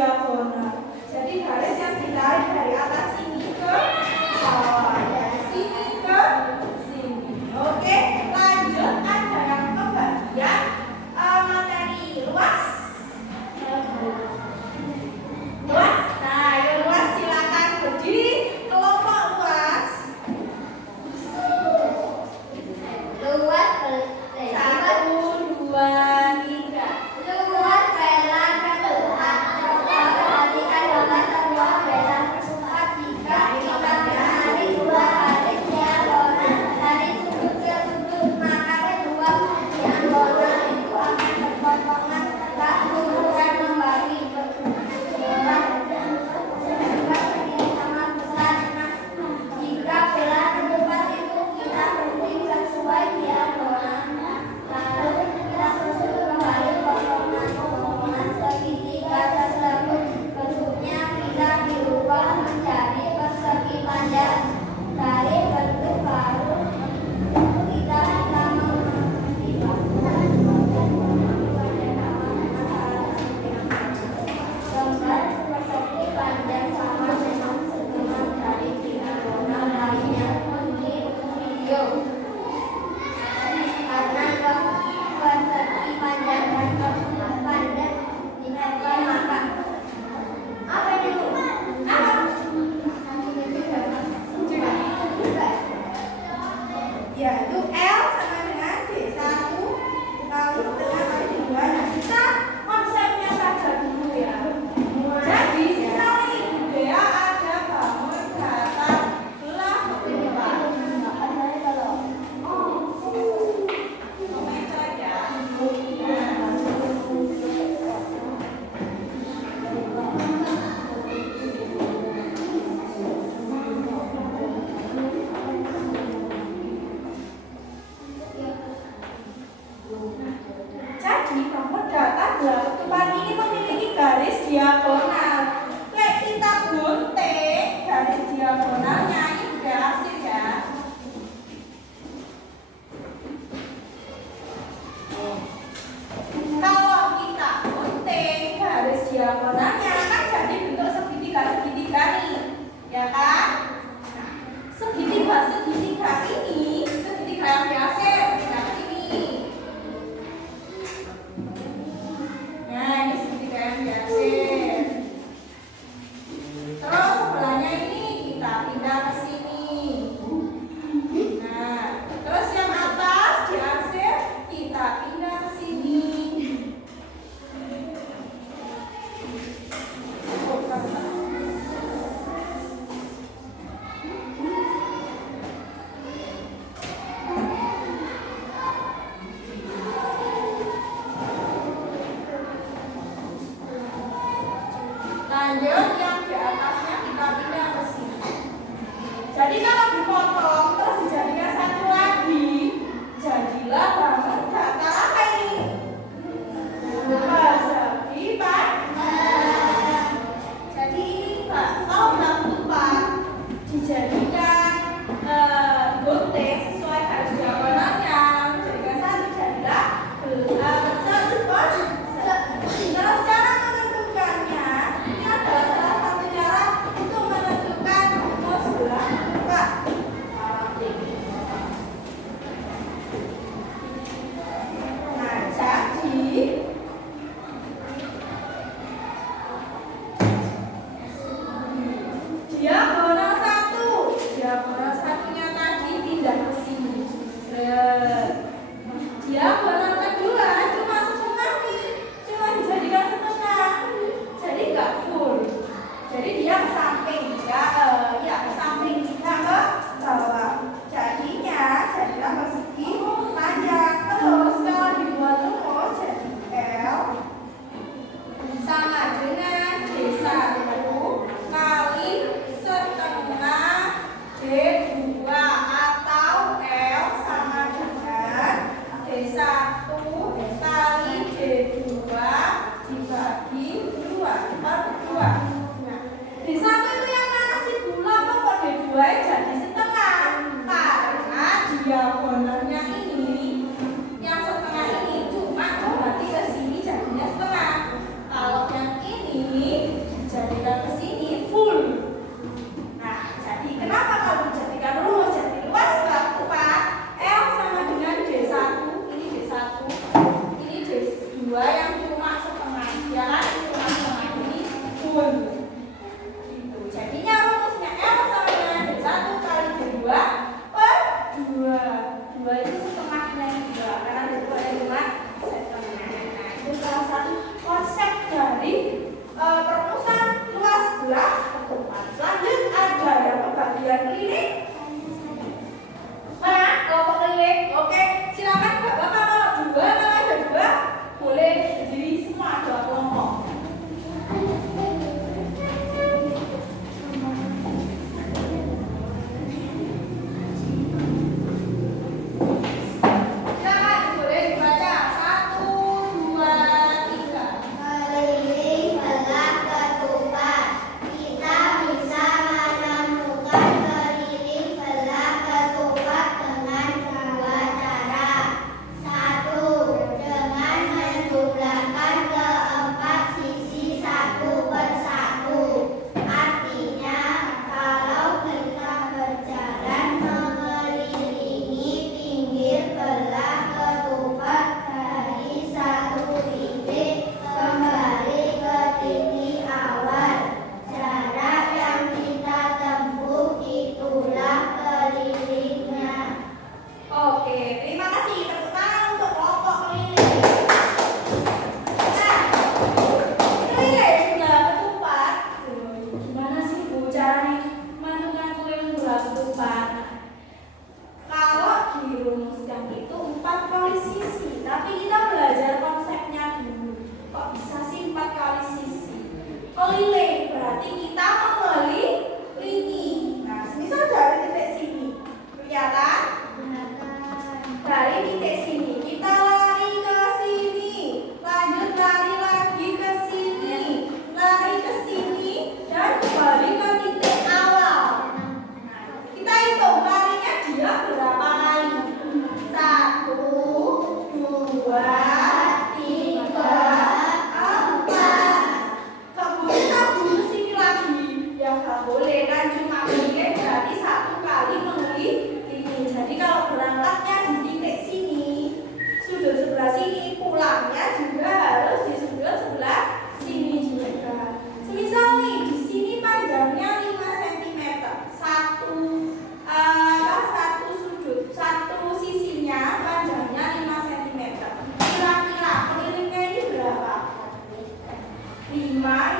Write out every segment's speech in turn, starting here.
diagonal. Jadi garis yang ditarik dari atas sini ke bawah, dari sini ke sini. Oke, lanjut ada yang pembagian materi luas. Luas. Nah, yang luas silakan berdiri. Kelompok luas. Luas 1, 2, 3. luas pelan ketupat coba perhatikan gambar sebuah pelan ketupat jika kita menarik dua garis diagonal dari sudut ke sudut maka kedua diagonal itu akan berpotongan tak bukan membagi sama besar. Nah, jika pelan ketupat itu kita gunting sesuai diagonal lalu kita susun kembali potongan segitiga tersebut. Bentuknya kita diubah menjadi persegi panjang. Dari bentuk baru kita bisa gambar persegi panjang sama dengan setengah dari diagonal lainnya di video. Karena persegi panjang dan persegi panjang ditempel maka apa ini? Yaitu L sama dengan D1 kali setengah kali D2. Nah, kita konsepnya saja dulu ya. Jadi misal nih Dea ada bangun datar belah keempat. Komentar ya. Jadi bangun datar belah keempat ini memiliki garis diagonal. Kayak kita gunting garis diagonalnya ini berhasil ya. Kalau kita gunting garis diagonalnya kan jadi bentuk segitiga-segitiga nih, ya kan? Nah, segitiga-segitiga ini, segitiga yang biasa, segitiga sini. Nah, ini segitiga yang biasa. Terus sebelahnya ini kita pindah ke sini. Nah, terus yang atas diarsir kita pindah ke sini. Lanjut yang di atasnya kita pindah ke sini. Jadi kalau dipotong terus dijadikan satu lagi, jadilah bangun datar apa ini? Persegi panjang. Jadi ini kalau bentuk dijadikan gunting sesuai garis diagonalnya, dijadikan satu jadilah persegi panjang. Terus cara menentukannya ini adalah salah satu cara untuk menentukan rumus belah keempat. Nah, jadi diagonal satunya tadi pindah ke sini. Diagonal kedua cuma setengah nih, cuma dijadikan setengah, jadi nggak full. Jadi dia ke samping, ya ke samping kita ke bawah. Jadilah persegi panjang. Terus kalau dibuat rumus jadi L sama dengan D1 kali setengah D2 atau L sama dengan D1 kali D2 dibagi 2/2. Nah, D1 itu yang mana sih gula kok D2 jadi setengah? Karena diagonalnya ini yang setengah ini cuma dibagi ke sini jadinya setengah. Kalau yang ini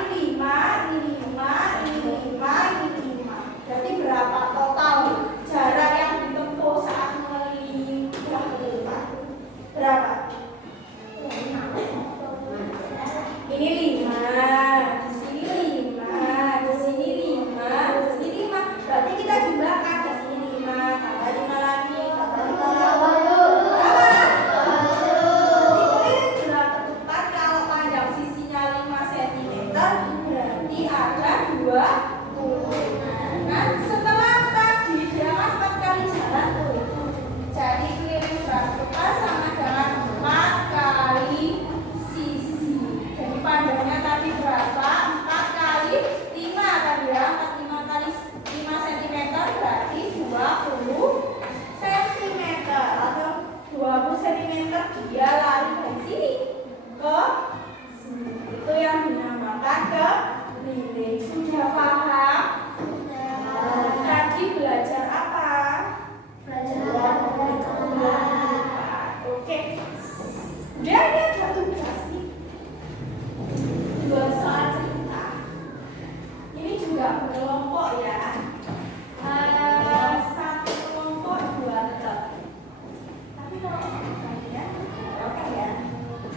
ini 5, ini 5, ini 5, ini 5. Berarti berapa total jarak yang ditempuh saat melihat ketupat? Berapa? Ini 5, di sini 5, di sini 5, di sini 5. Berarti kita jumlahkan di sini 5, tambah 5 lagi, tambah 5 lagi. Berapa? Berarti gerak ketupat kalau panjang sisinya 5 cm berarti ada 20. Nah, setelah tadi dia 4 kali jalan tuh. Jadi keliling gerak ketupat sama dengan 4 kali sisi. Jadi panjangnya tadi berapa? 4 kali 5 tadi ya. 5 kali 5 cm berarti 20 cm atau 20 cm dia lari dari sini ke sini. Itu yang dinamakan keliling. Sudah paham? Tadi belajar apa? Oke. Udah ada tugas nih. 2 soal cerita. Ini juga berkelompok ya. Satu kelompok 2 tetap. Tapi kalau kalian oke ya.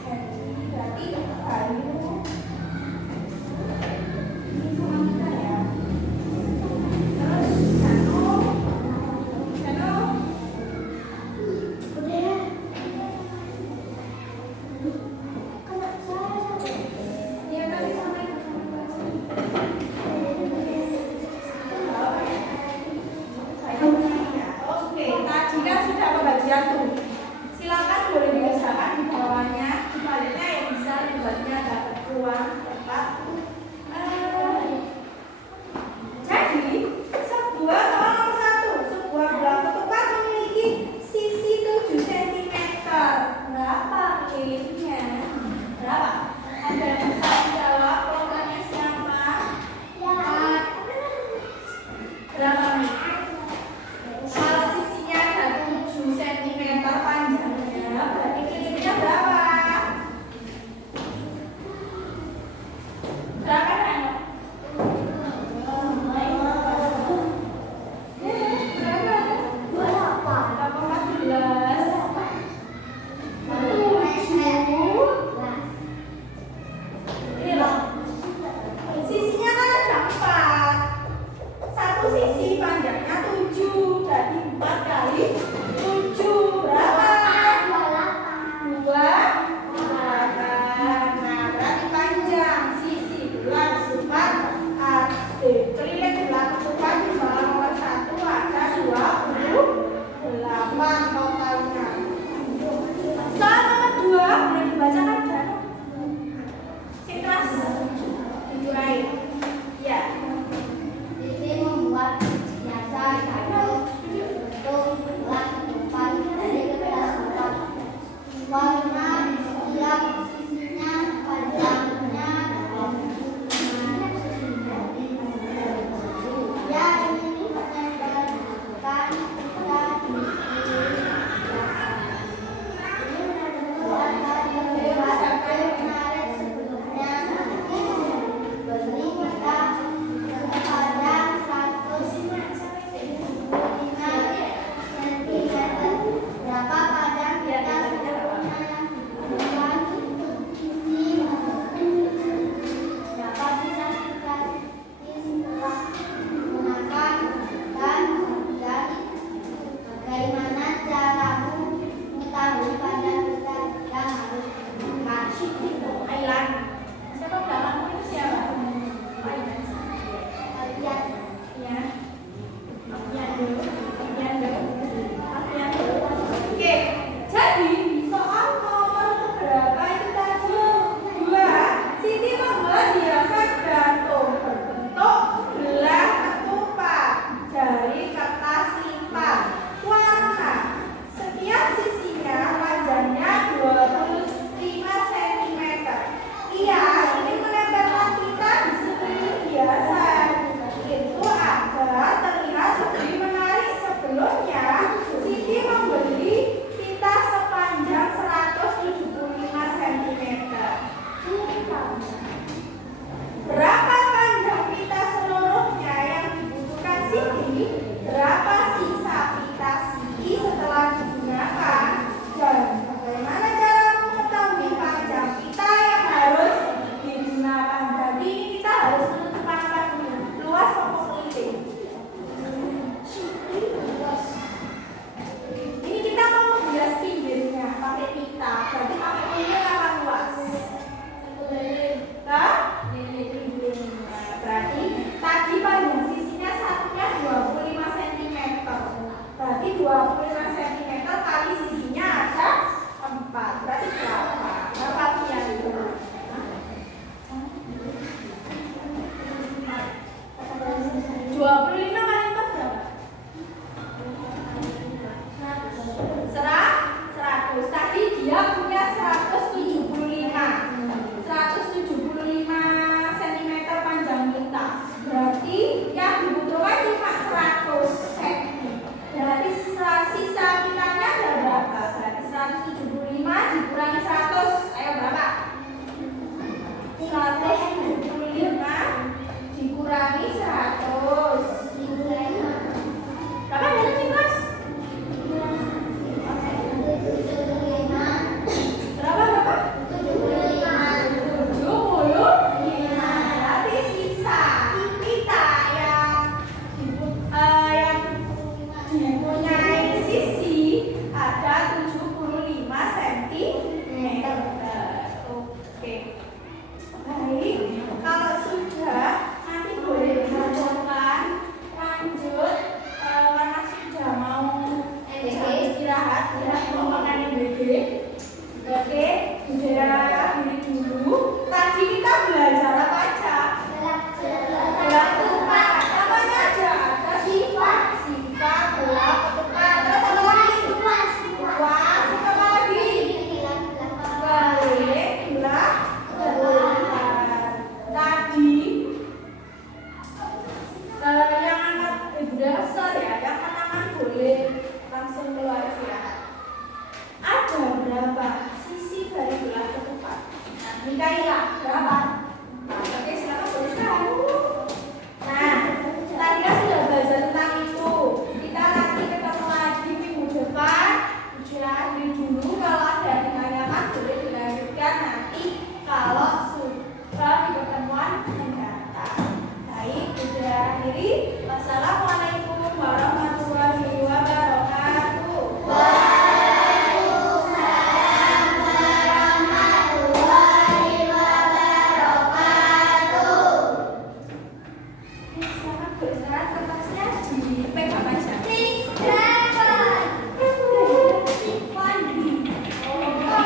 Jadi berarti Bayu 25 kali 4 berapa? 100. Tadi dia punya 175 cm panjang kita. Berarti yang dibutuhkan cuma 100 cm. Berarti sisa kitanya ada berapa? Berarti 175 dikurangi 100. Ayo berapa? 175 dikurangi 100. Berapa ada sih, Mas? Berapa? 75. Berarti sisa kita yang dipunyai sisi ada 75 cm. Oke. Baik, kalau sudah nanti boleh dilakukan lanjut karena sudah mau istirahat ya, mau makan MBG. Oke, sudah diri dulu. Tadi kita belajar apa aja? Gerak tumpah. Namanya aja ada sifat, gerak tumpah. Terus apa lagi? Kuas, apa lagi? Balik, gerak. Tadi yang anak udah kesel ya, yang anak boleh langsung keluar istirahat. Ada berapa sisi dari gelang ketupat? Nah, Mikaela berapa? Nah, oke, silakan boleh sekarang. Nah, tadi kan sudah belajar tentang itu. Kita nanti ketemu lagi minggu depan. Udah diri dulu, kalau ada yang ditanyakan boleh dilanjutkan nanti kalau sudah di pertemuan mendatang. Baik, sudah akhiri. Wassalamualaikum warahmatullahi wabarakatuh. Waalaikumsalam warahmatullahi wabarakatuh. Silakan beristirahat, kertasnya dipegang.